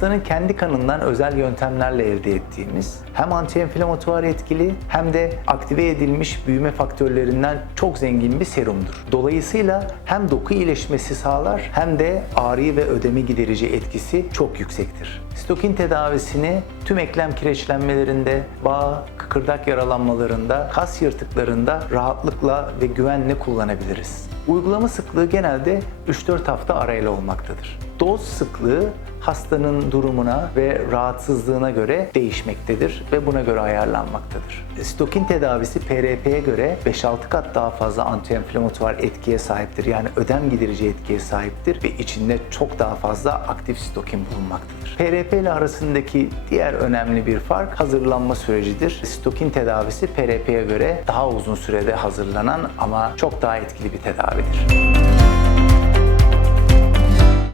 hastanın kendi kanından özel yöntemlerle elde ettiğimiz hem antiinflamatuar etkili hem de aktive edilmiş büyüme faktörlerinden çok zengin bir serumdur. Dolayısıyla hem doku iyileşmesi sağlar hem de ağrıyı ve ödemi giderici etkisi çok yüksektir. Stokin tedavisini tüm eklem kireçlenmelerinde, bağ, kıkırdak yaralanmalarında, kas yırtıklarında rahatlıkla ve güvenle kullanabiliriz. Uygulama sıklığı genelde 3-4 hafta arayla olmaktadır. Doz sıklığı hastanın durumuna ve rahatsızlığına göre değişmektedir ve buna göre ayarlanmaktadır. Stokin tedavisi PRP'ye göre 5-6 kat daha fazla antiinflamatuar etkiye sahiptir. Yani ödem giderici etkiye sahiptir ve içinde çok daha fazla aktif stokin bulunmaktadır. PRP ile arasındaki diğer önemli bir fark hazırlanma sürecidir. Stokin tedavisi PRP'ye göre daha uzun sürede hazırlanan ama çok daha etkili bir tedavidir.